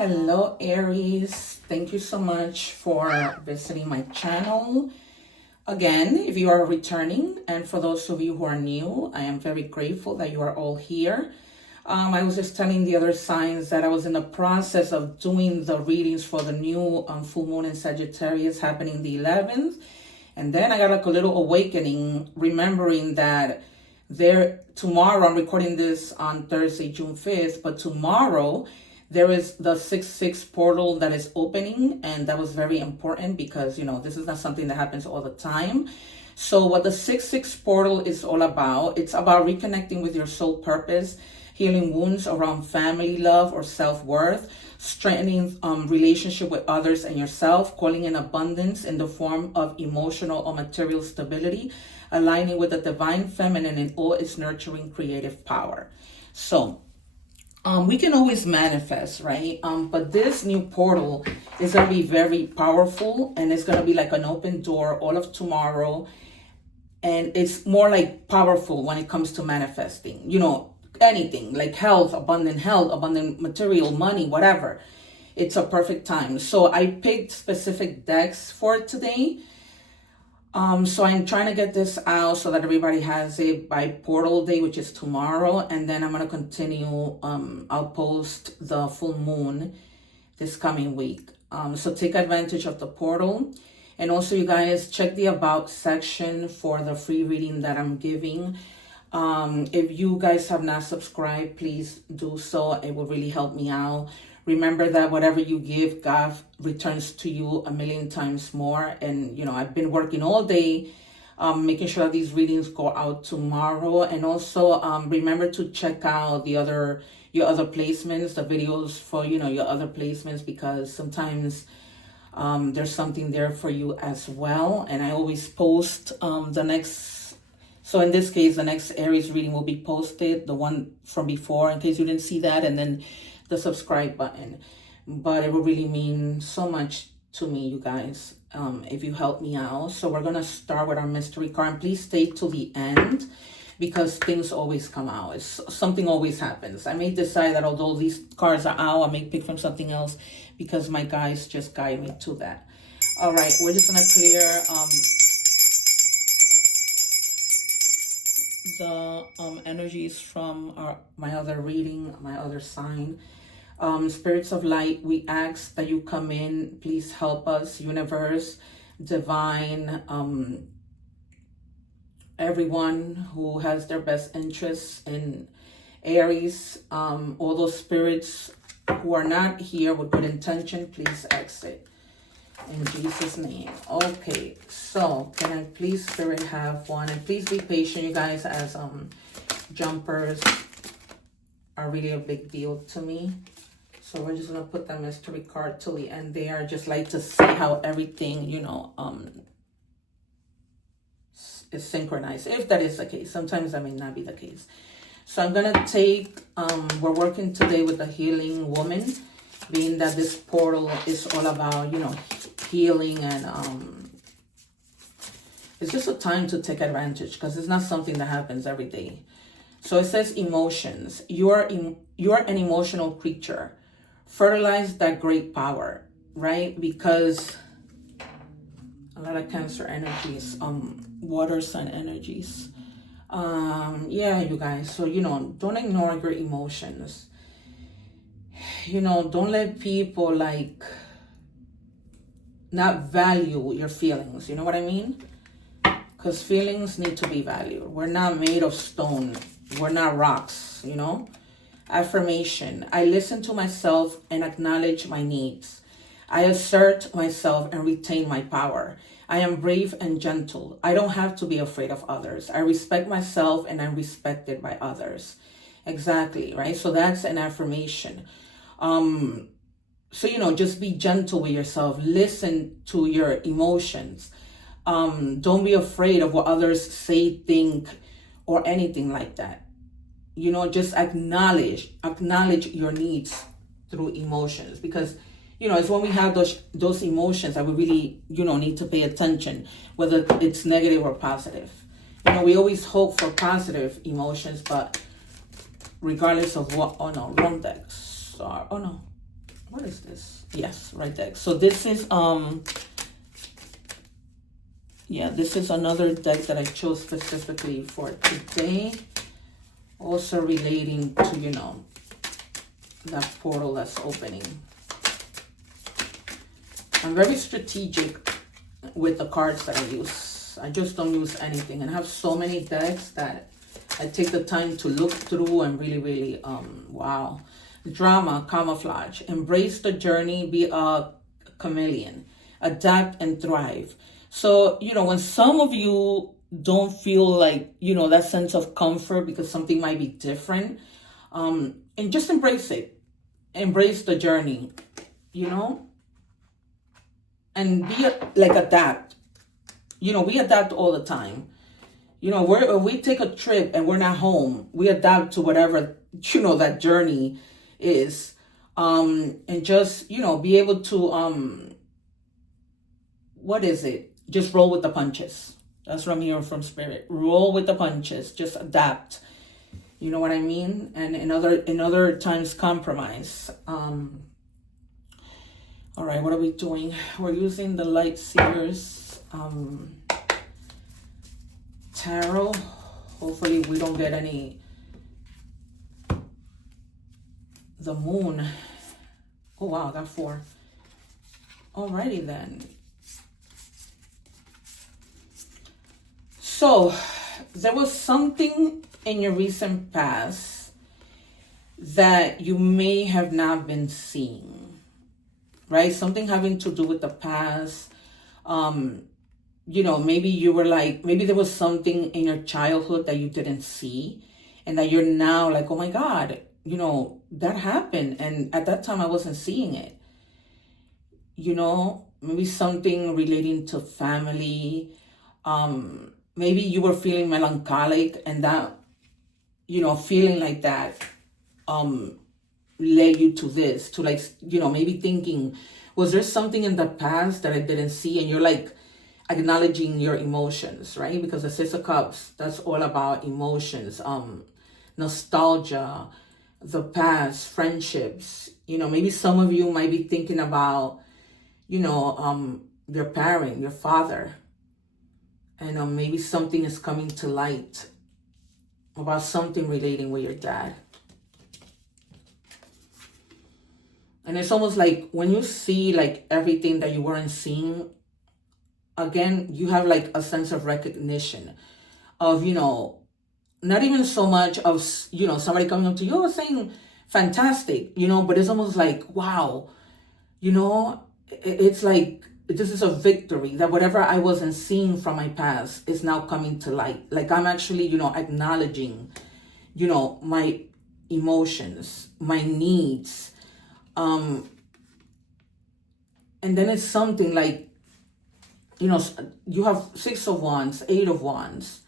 Hello Aries, thank you so much for visiting my channel. Again, if you are returning, and for those of you who are new, I am very grateful that you are all here. I was just telling the other signs that I was in the process of doing the readings for the new full moon in Sagittarius happening the 11th. And then I got like a little awakening, remembering that tomorrow, I'm recording this on Thursday, June 5th, but tomorrow there is the 6/6 portal that is opening, and that was very important because, this is not something that happens all the time. So what the 6/6 portal is all about, it's about reconnecting with your soul purpose, healing wounds around family love or self-worth, strengthening relationship with others and yourself, calling in abundance in the form of emotional or material stability, aligning with the divine feminine in all its nurturing creative power. So we can always manifest, right? But this new portal is going to be very powerful, and it's going to be like an open door all of tomorrow. And it's more like powerful when it comes to manifesting, anything like abundant material, money, whatever. It's a perfect time. So I picked specific decks for today. So I'm trying to get this out so that everybody has it by portal day, which is tomorrow. And then I'm going to continue. I'll post the full moon this coming week. So take advantage of the portal. And also, you guys, check the about section for the free reading that I'm giving. If you guys have not subscribed, please do so. It will really help me out. Remember that whatever you give, God returns to you 1,000,000 times more. And, I've been working all day, making sure that these readings go out tomorrow. And also, remember to check out your other placements, the videos for, your other placements, because sometimes there's something there for you as well. And I always post so in this case, the next Aries reading will be posted, the one from before, in case you didn't see that, and then the subscribe button. But it will really mean so much to me, you guys, if you help me out. So we're going to start with our mystery card. And please stay till the end, because things always come out. Something always happens. I may decide that although these cards are out, I may pick from something else, because my guides just guide me to that. All right, we're just going to clear the energies from my other reading, my other sign. Spirits of light, we ask that you come in. Please help us, universe, divine, everyone who has their best interests in Aries. All those spirits who are not here with good intention, please exit. In Jesus' name. Okay, so can I please, Spirit, have one? And please be patient, you guys, as jumpers are really a big deal to me. So we're just going to put the mystery card till the end there. Just like to see how everything, is synchronized. If that is the case. Sometimes that may not be the case. So I'm going to take, we're working today with the healing woman, being that this portal is all about, healing, and it's just a time to take advantage, because it's not something that happens every day. So it says emotions. You're an emotional creature. Fertilize that great power, right? Because a lot of Cancer energies, water sign energies. Yeah, you guys. So, don't ignore your emotions. Don't let people not value your feelings. You know what I mean? Because feelings need to be valued. We're not made of stone. We're not rocks, Affirmation. I listen to myself and acknowledge my needs. I assert myself and retain my power. I am brave and gentle. I don't have to be afraid of others. I respect myself and I'm respected by others. Exactly, right? So that's an affirmation. So, just be gentle with yourself. Listen to your emotions. Don't be afraid of what others say, think, or anything like that. Just acknowledge your needs through emotions, because, it's when we have those emotions that we really, need to pay attention, whether it's negative or positive. We always hope for positive emotions, but regardless of what, oh no, wrong deck. Sorry, oh no. what is this? Yes, right deck. So this is this is another deck that I chose specifically for today. Also relating to, you know, that portal that's opening. I'm very strategic with the cards that I use. I just don't use anything. And I have so many decks that I take the time to look through and really, wow. Drama, camouflage. Embrace the journey, be a chameleon. Adapt and thrive. So, you know, when some of you don't feel like, you know, that sense of comfort because something might be different, and just embrace it. Embrace the journey, you know, and adapt. You know, we adapt all the time. You know, if we take a trip and we're not home, we adapt to whatever, you know, that journey is, and just, you know, be able to, what is it? Just roll with the punches. That's what I'm hearing from Spirit. Roll with the punches. Just adapt. You know what I mean? And in other times, compromise. All right, what are we doing? We're using the Light Seers Tarot. Hopefully we don't get any. The Moon. Oh, wow, I got 4. Alrighty then. So, there was something in your recent past that you may have not been seeing, right? Something having to do with the past. You know, maybe you were like, maybe there was something in your childhood that you didn't see and that you're now like, oh my God, you know, that happened. And at that time I wasn't seeing it. You know, maybe something relating to family. Maybe you were feeling melancholic and that, you know, feeling like that led you to this, to like, you know, maybe thinking, was there something in the past that I didn't see? And you're like acknowledging your emotions, right? Because the Six of Cups, that's all about emotions, nostalgia, the past, friendships. You know, maybe some of you might be thinking about, you know, your parent, your father. And maybe something is coming to light about something relating with your dad. And it's almost like when you see like everything that you weren't seeing, again, you have like a sense of recognition of, you know, not even so much of, you know, somebody coming up to you saying fantastic, you know, but it's almost like, wow, you know, it's like, this is a victory that whatever I wasn't seeing from my past is now coming to light. Like I'm actually, you know, acknowledging, you know, my emotions, my needs. And then it's something like, you know, you have 6 of Wands, 8 of Wands.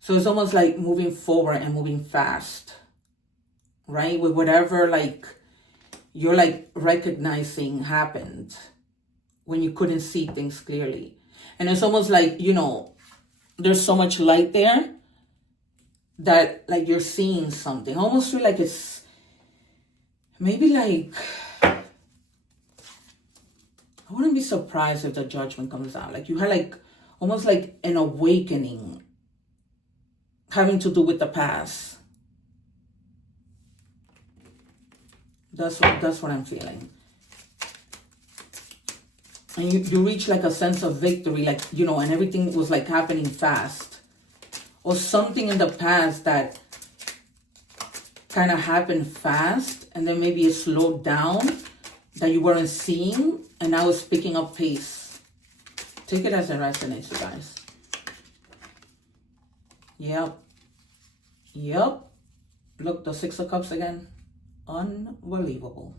So it's almost like moving forward and moving fast, right? With whatever like you're like recognizing happened when you couldn't see things clearly. And it's almost like, you know, there's so much light there that like you're seeing something. I almost feel like it's maybe like, I wouldn't be surprised if the Judgment comes out. Like you had like almost like an awakening having to do with the past. That's what I'm feeling. And you reach like a sense of victory, like, you know, and everything was like happening fast. Or something in the past that kind of happened fast and then maybe it slowed down that you weren't seeing and now it's picking up pace. Take it as it resonates, you guys. Yep. Look, the 6 of Cups again. Unbelievable.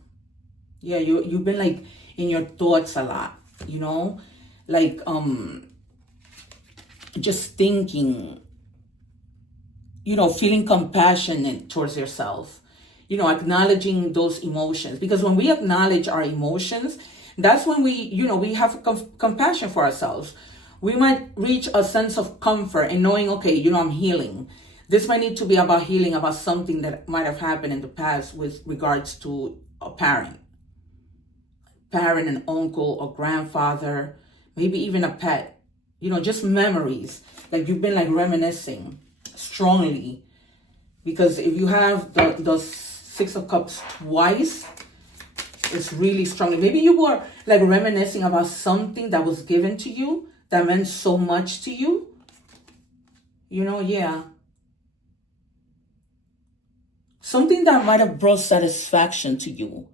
Yeah, you've been like in your thoughts a lot, you know, like just thinking, you know, feeling compassionate towards yourself, you know, acknowledging those emotions. Because when we acknowledge our emotions, that's when we, you know, we have compassion for ourselves. We might reach a sense of comfort in knowing, okay, you know, I'm healing. This might need to be about healing about something that might have happened in the past with regards to a parent. parent, an uncle, or grandfather, maybe even a pet, you know, just memories. Like you've been like reminiscing strongly. Because if you have the Six of Cups twice, it's really strong. Maybe you were like reminiscing about something that was given to you that meant so much to you. You know, yeah. Something that might have brought satisfaction to you.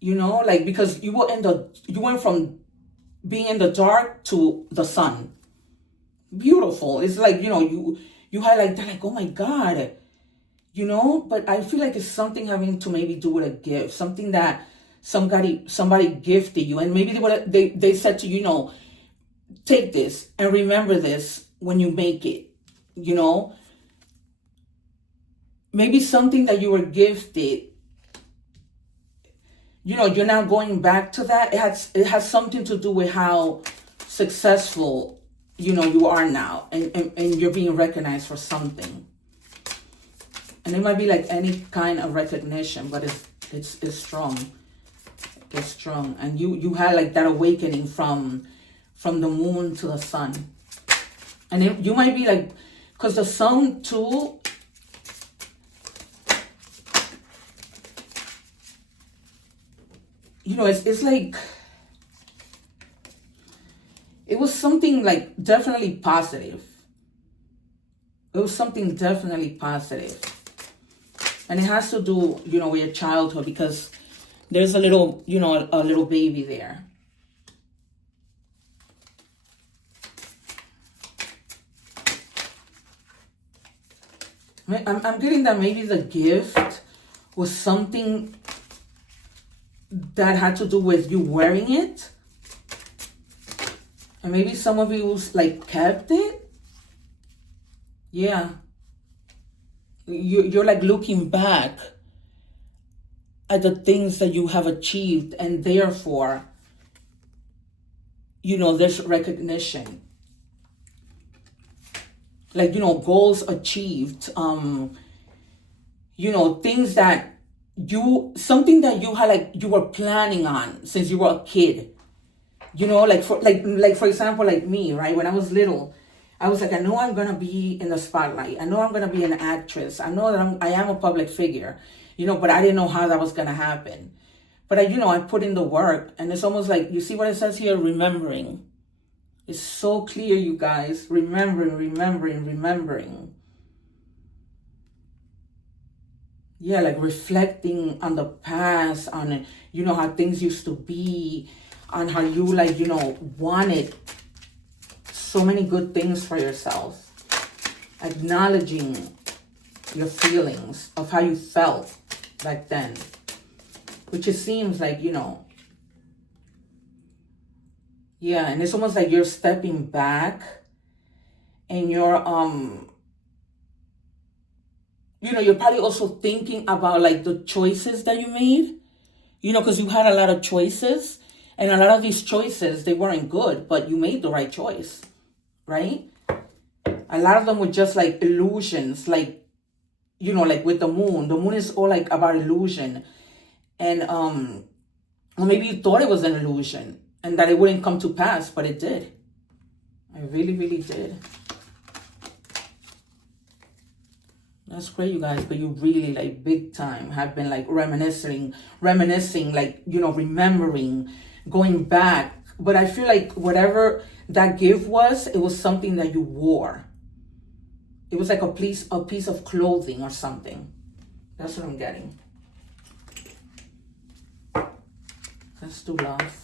You know, like because you went from being in the dark to the sun. Beautiful. It's like, you know, you highlight that like, oh my God. You know, but I feel like it's something having to maybe do with a gift, something that somebody gifted you, and maybe they said to you, know, take this and remember this when you make it. You know, maybe something that you were gifted. You know, you're now going back to that. It has something to do with how successful, you know, you are now, and you're being recognized for something. And it might be like any kind of recognition, but it's strong. It's strong. And you had like that awakening from the moon to the sun. And you might be like, because the sun too, you know, it's like, it was something like definitely positive. It was something definitely positive. And it has to do, you know, with your childhood, because there's a little, you know, a little baby there. I'm getting that maybe the gift was something that had to do with you wearing it. And maybe some of you like kept it. Yeah. You're like looking back at the things that you have achieved, and therefore, you know, there's recognition. Like, you know, goals achieved, you know, things that something that you had, like, you were planning on since you were a kid. You know, like for example, like me, right? When I was little, I was like, I know I'm going to be in the spotlight. I know I'm going to be an actress. I know that I am a public figure, you know, but I didn't know how that was going to happen. But I put in the work, and it's almost like, you see what it says here? Remembering. It's so clear, you guys. Remembering. Yeah, like reflecting on the past, on, you know, how things used to be, on how you, like, you know, wanted so many good things for yourself. Acknowledging your feelings of how you felt back then. Which it seems like, you know, yeah, and it's almost like you're stepping back and you're, you know, you're probably also thinking about like the choices that you made, you know, because you had a lot of choices, and a lot of these choices, they weren't good, but you made the right choice, right? A lot of them were just like illusions, like, you know, like with the moon is all like about illusion. And, or maybe you thought it was an illusion and that it wouldn't come to pass, but it did. It really, really did. That's great, you guys. But you really, like, big time have been like reminiscing, like, you know, remembering, going back. But I feel like whatever that gift was, it was something that you wore. It was like a piece of clothing or something. That's what I'm getting. Let's do love.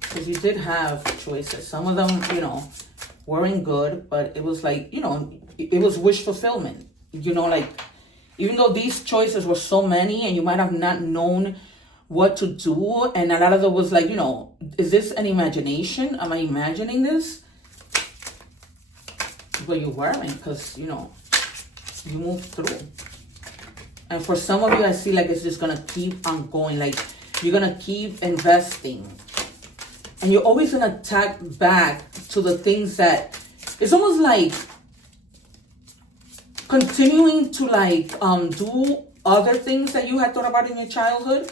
Because you did have choices. Some of them, you know, weren't good, but it was like, you know, it was wish fulfillment. You know, like, even though these choices were so many and you might have not known what to do, and a lot of it was like, you know, is this an imagination? Am I imagining this? But you weren't, because, you know, you moved through. And for some of you, I see like it's just going to keep on going. Like you're going to keep investing. And you're always going to tap back to the things that, it's almost like continuing to like do other things that you had thought about in your childhood.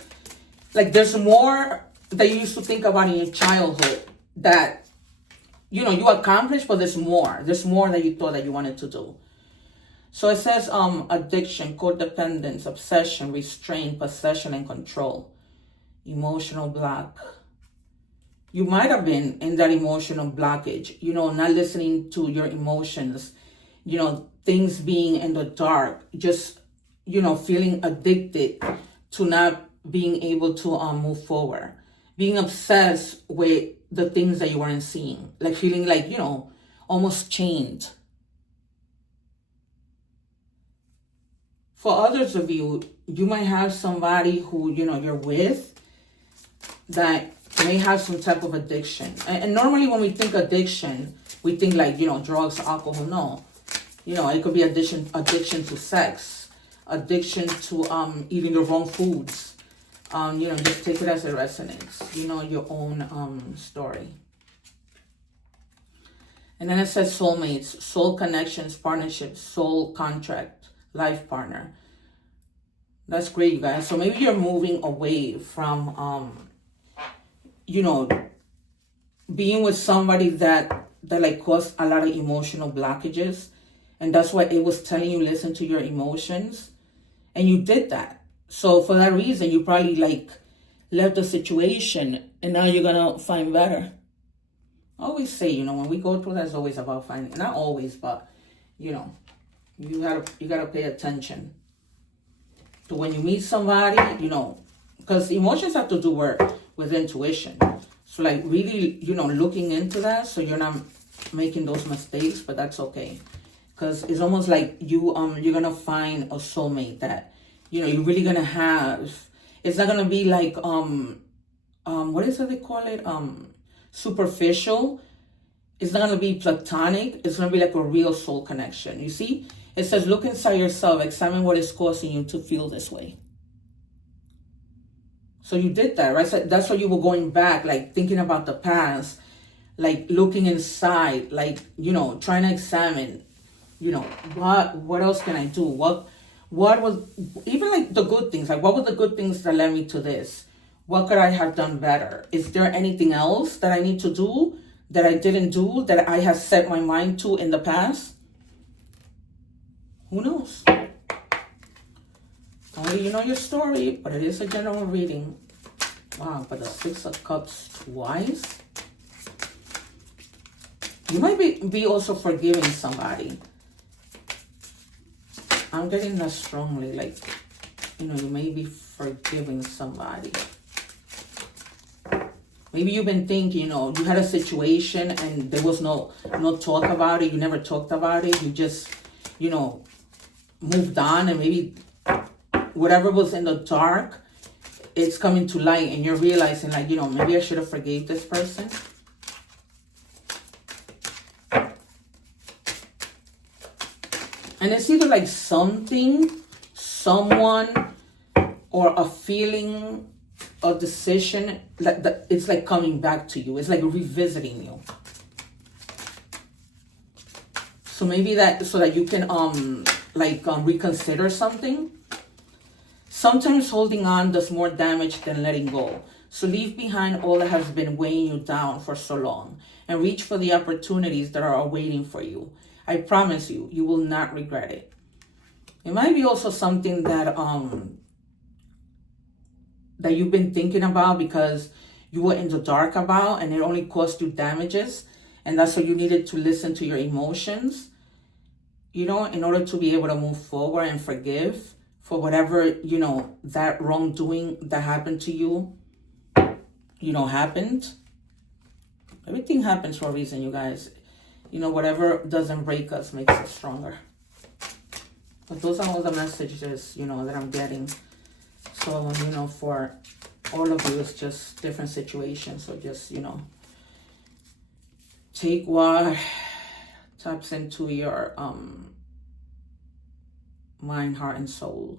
Like there's more that you used to think about in your childhood that, you know, you accomplished, but there's more. There's more that you thought that you wanted to do. So it says addiction, codependence, obsession, restraint, possession, and control. Emotional block. You might have been in that emotional blockage, you know, not listening to your emotions, you know, things being in the dark, just, you know, feeling addicted to not being able to move forward, being obsessed with the things that you weren't seeing, like feeling like, you know, almost chained. For others of you, you might have somebody who, you know, you're with that may have some type of addiction. And normally when we think addiction, we think like, you know, drugs, alcohol. No, you know, it could be addiction to sex, addiction to eating the wrong foods. You know, just take it as it resonates, you know, your own story. And then it says soulmates, soul connections, partnerships, soul contract, life partner. That's great, you guys. So maybe you're moving away from, you know, being with somebody that like caused a lot of emotional blockages. And that's why it was telling you, listen to your emotions. And you did that. So for that reason, you probably like left the situation and now you're going to find better. I always say, you know, when we go through that, it's always about finding, not always, but, you know, you gotta pay attention to when you meet somebody, you know, because emotions have to do with intuition. So like really, you know, looking into that so you're not making those mistakes, but that's okay. Because it's almost like you're going to find a soulmate that, you know, you're really going to have. It's not going to be like, what is it they call it? Superficial. It's not going to be platonic. It's going to be like a real soul connection. You see? It says, look inside yourself, examine what is causing you to feel this way. So you did that, right? So that's why you were going back, like thinking about the past, like looking inside, like, you know, trying to examine, you know, what else can I do? What was, even like the good things, like what were the good things that led me to this? What could I have done better? Is there anything else that I need to do that I didn't do, that I have set my mind to in the past? Who knows? Only you know your story, but it is a general reading. Wow, but the Six of Cups twice? You might be also forgiving somebody. I'm getting that strongly, like, you know, you may be forgiving somebody. Maybe you've been thinking, you know, you had a situation and there was no talk about it. You never talked about it. You just, you know, moved on, and maybe whatever was in the dark, it's coming to light and you're realizing like, you know, maybe I should have forgave this person. And it's either like something, someone, or a feeling, a decision that it's like coming back to you. It's like revisiting you. So maybe that, so that you can reconsider something. Sometimes holding on does more damage than letting go. So leave behind all that has been weighing you down for so long and reach for the opportunities that are awaiting for you. I promise you, you will not regret it. It might be also something that that you've been thinking about because you were in the dark about and it only caused you damages. And that's why you needed to listen to your emotions, you know, in order to be able to move forward and forgive for whatever, you know, that wrongdoing that happened to you, you know, happened. Everything happens for a reason, you guys. You know, whatever doesn't break us makes us stronger. But those are all the messages, you know, that I'm getting. So, you know, for all of you, it's just different situations. So just, you know, take what taps into your mind, heart, and soul.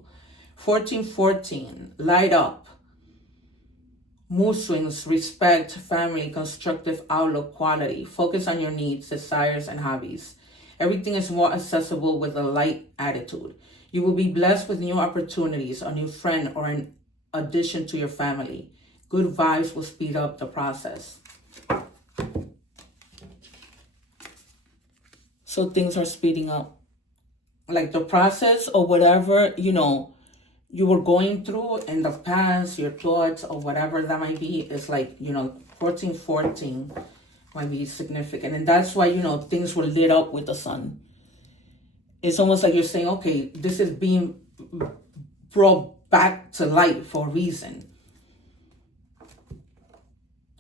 1414, light up. Mood swings, respect, family, constructive outlook, quality. Focus on your needs, desires, and hobbies. Everything is more accessible with a light attitude. You will be blessed with new opportunities, a new friend, or an addition to your family. Good vibes will speed up the process. So things are speeding up. Like the process or whatever, you know, you were going through in the past, your thoughts or whatever that might be, is like, you know, 1414 might be significant. And that's why, you know, things were lit up with the sun. It's almost like you're saying, okay, this is being brought back to light for a reason.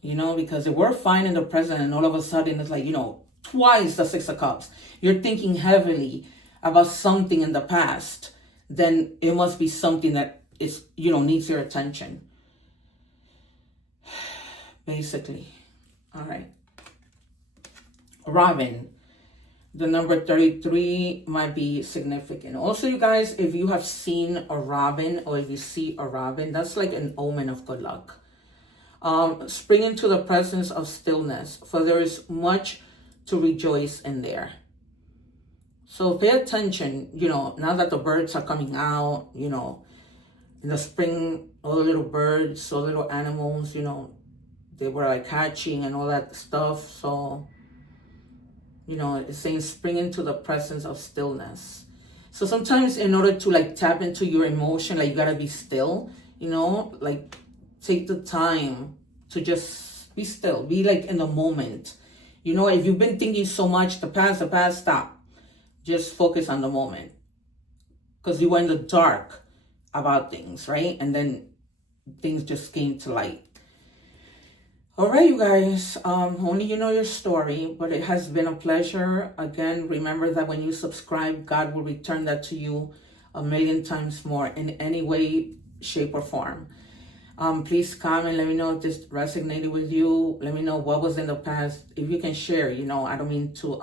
You know, because if we're fine in the present and all of a sudden it's like, you know, twice the Six of Cups, you're thinking heavily about something in the past, then it must be something that is, you know, needs your attention. Basically. All right. Robin. The number 33 might be significant. Also, you guys, if you have seen a robin or if you see a robin, that's like an omen of good luck. Spring into the presence of stillness, for there is much to rejoice in there. So pay attention, you know, now that the birds are coming out, you know, in the spring, all the little birds, all little animals, you know, they were like hatching and all that stuff. So, you know, it's saying spring into the presence of stillness. So sometimes in order to like tap into your emotion, like you gotta be still, you know, like take the time to just be still, be like in the moment. You know, if you've been thinking so much, the past, stop. Just focus on the moment. Because you were in the dark about things, right? And then things just came to light. All right, you guys, only you know your story, but it has been a pleasure. Again, remember that when you subscribe, God will return that to you 1,000,000 times more in any way, shape, or form. Please comment, let me know if this resonated with you. Let me know what was in the past. If you can share, you know, I don't mean to,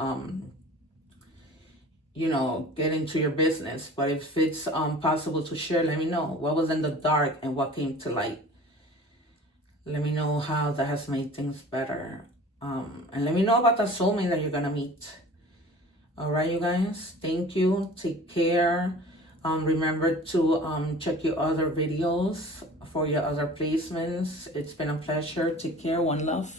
you know, get into your business, but if it's possible to share, let me know what was in the dark and what came to light. Let me know how that has made things better. And let me know about the soulmate that you're going to meet. All right, you guys. Thank you. Take care. Remember to check your other videos for your other placements. It's been a pleasure. Take care. One love.